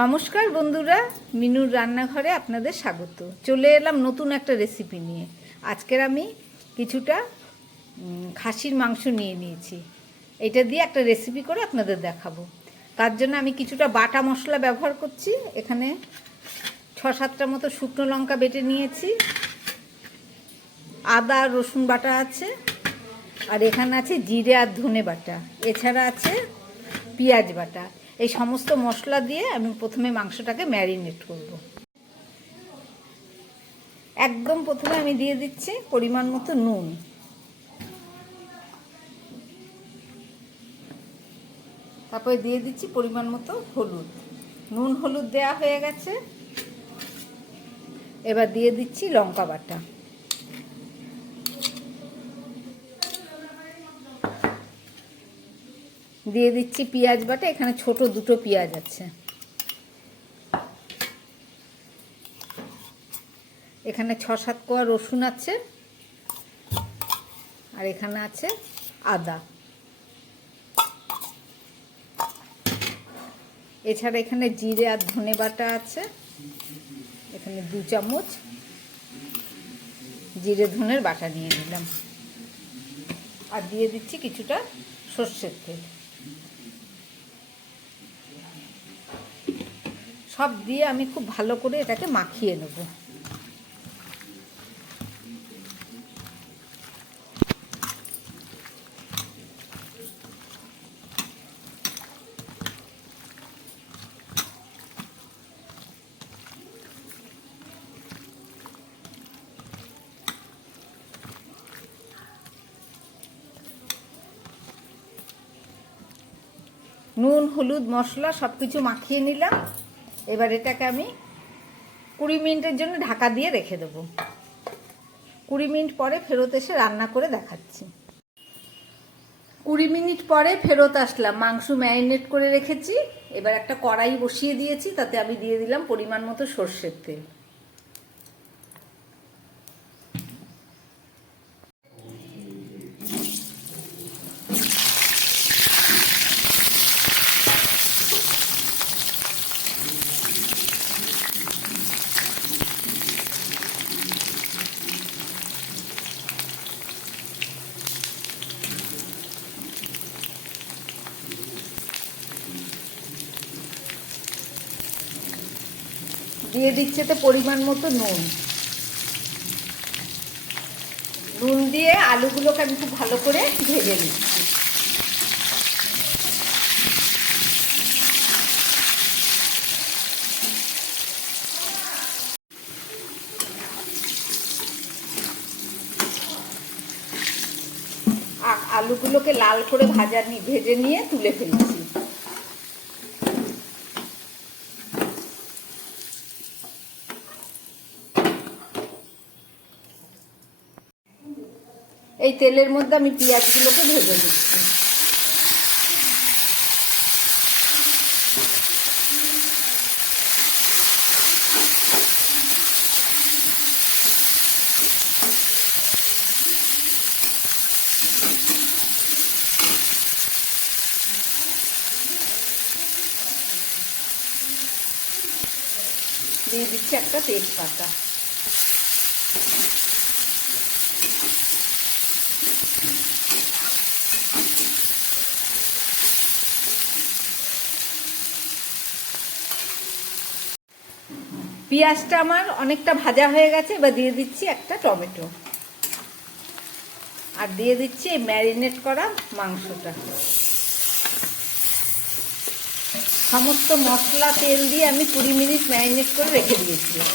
নমস্কার বন্ধুরা, মিনুর রান্নাঘরে আপনাদের স্বাগত। চলে এলাম নতুন একটা রেসিপি নিয়ে। আজকের আমি কিছুটা খাসির মাংস নিয়ে নিয়েছি। এটা দিয়ে একটা রেসিপি করে আপনাদের দেখাবো। তার জন্য আমি কিছুটা বাটা মশলা ব্যবহার করছি। এখানে 6-7টা মতো শুকনো লঙ্কা বেটে নিয়েছি, আদা আর রসুন বাটা আছে, আর এখানে আছে জিরে আর ধনে বাটা, এছাড়া আছে পেঁয়াজ বাটা। এই সমস্ত মশলা দিয়ে আমি প্রথমে মাংসটাকে ম্যারিনেট করব। একদম প্রথমে আমি দিয়ে দিচ্ছি পরিমাণ মতো নুন, তারপরে দিয়ে দিচ্ছি পরিমাণ মতো হলুদ। নুন হলুদ দেওয়া হয়ে গেছে। এবার দিয়ে দিচ্ছি লঙ্কা বাটা, দিয়ে দিচ্ছি পেঁয়াজ বাটা। এখানে ছোট দুটো পেঁয়াজ আছে। এখানে 6-7 কোয়া রসুন আছে, আর এখানে আছে আদা। এছাড়া এখানে জিরে আর ধনে বাটা আছে। এখানে 2 চামচ জিরে ধনের বাটা নিয়ে নিলাম, আর দিয়ে দিচ্ছি কিছুটা সর্ষের তেল। সব দিয়ে আমি খুব ভালো করে এটাকে মাখিয়ে নেব। নুন হলুদ মশলা সব কিছু মাখিয়ে নিলাম। এবার এটাকে আমি 20 মিনিটের জন্য ঢাকা দিয়ে রেখে দেবো। 20 মিনিট পরে ফেরত এসে রান্না করে দেখাচ্ছি। 20 মিনিট পরে ফেরত আসলাম। মাংস ম্যারিনেট করে রেখেছি। এবার একটা কড়াই বসিয়ে দিয়েছি, তাতে আমি দিয়ে দিলাম পরিমাণ মতো সর্ষের তেল। দিয়ে দিচ্ছে তো পরিমাণ মতো নুন। নুন দিয়ে আলুগুলোকে আমি খুব ভালো করে ভেজে নিচ্ছি। আলুগুলোকে লাল করে ভেজে নিয়ে তুলে ফেলছি। এই তেলের মধ্যে আমি পেঁয়াজগুলোকে ভেজে নিচ্ছি। দিয়ে দিচ্ছি একটা তেজপাতা। পেঁয়াজটা আমার অনেকটা ভাজা হয়ে গেছে। এবার দিয়ে দিচ্ছি একটা টমেটো, আর দিয়ে দিচ্ছি এই ম্যারিনেট করা মাংসটা। সমস্ত মশলা তেল দিয়ে আমি 20 মিনিট ম্যারিনেট করে রেখে দিয়েছিলাম।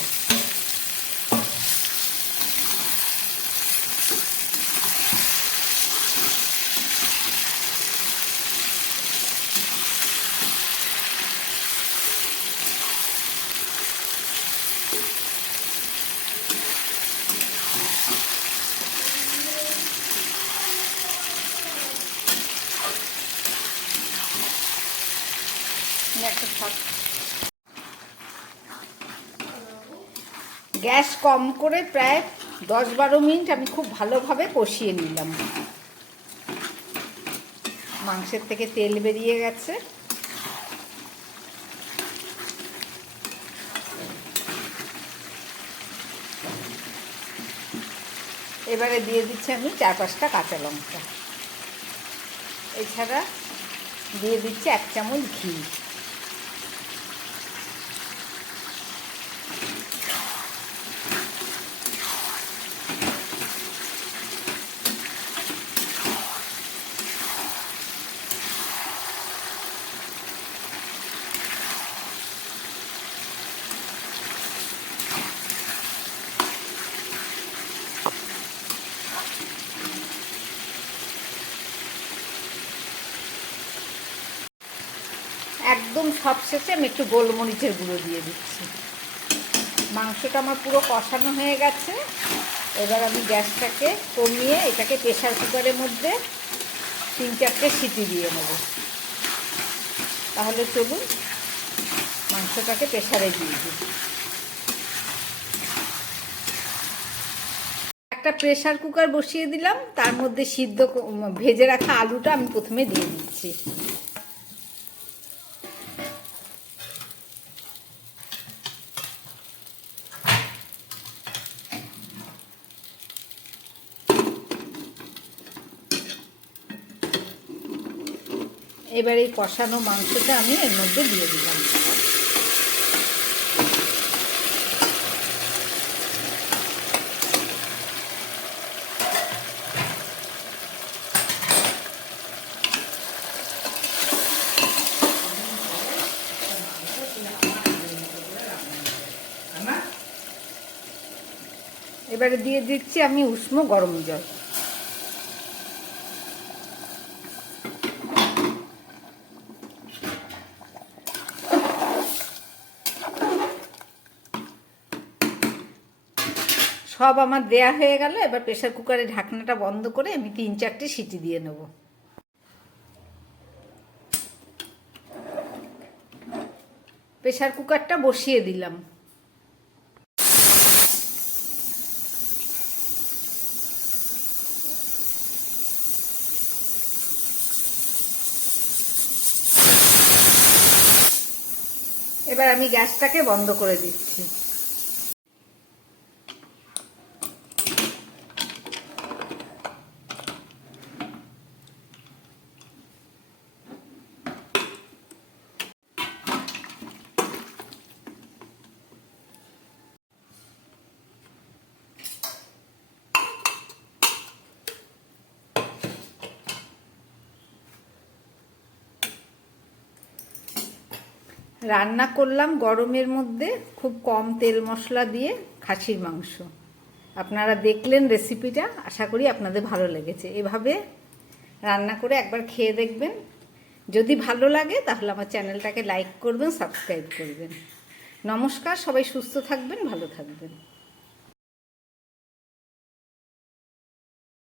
গ্যাস কম করে প্রায় 10-12 মিনিট আমি খুব ভালোভাবে কষিয়ে নিলাম। মাংসের থেকে তেল বেরিয়ে গেছে। এবারে দিয়ে দিচ্ছি আমি 4-5টা কাঁচা লঙ্কা, এছাড়া দিয়ে দিচ্ছি 1 চামচ ঘি। একদম সবশেষে আমি একটু গোলমরিচের গুঁড়ো দিয়ে দিচ্ছি। মাংসটা আমার পুরো কষানো হয়ে গেছে। এবার আমি গ্যাসটাকে কমিয়ে এটাকে প্রেসার কুকারের মধ্যে 3-4টে সিটি দিয়ে নেব। তাহলে চলুন মাংসটাকে প্রেসারে দিয়ে দিই। একটা প্রেসার কুকার বসিয়ে দিলাম, তার মধ্যে ভেজে রাখা আলুটা আমি প্রথমে দিয়ে দিচ্ছি। এবার এই কষানো মাংসটা আমি এর মধ্যে দিয়ে দিলাম। এবারে দিয়ে দিচ্ছি আমি উষ্ণ গরম জল। সব আমার দেয়া হয়ে গেল। এবার প্রেসার কুকারে ঢাকনাটা বন্ধ করে আমি 3-4টে সিটি দিয়ে নেব। প্রেসার কুকারটা বসিয়ে দিলাম। এবার আমি গ্যাসটাকে বন্ধ করে দিচ্ছি। রান্না করলাম গরমের মধ্যে খুব কম তেল মশলা দিয়ে খাসির মাংস। আপনারা দেখলেন রেসিপিটা, আশা করি আপনাদের ভালো লেগেছে। এভাবে রান্না করে একবার খেয়ে দেখবেন। যদি ভালো লাগে তাহলে আমার চ্যানেলটাকে লাইক করবেন, সাবস্ক্রাইব করবেন। নমস্কার, সবাই সুস্থ থাকবেন, ভালো থাকবেন।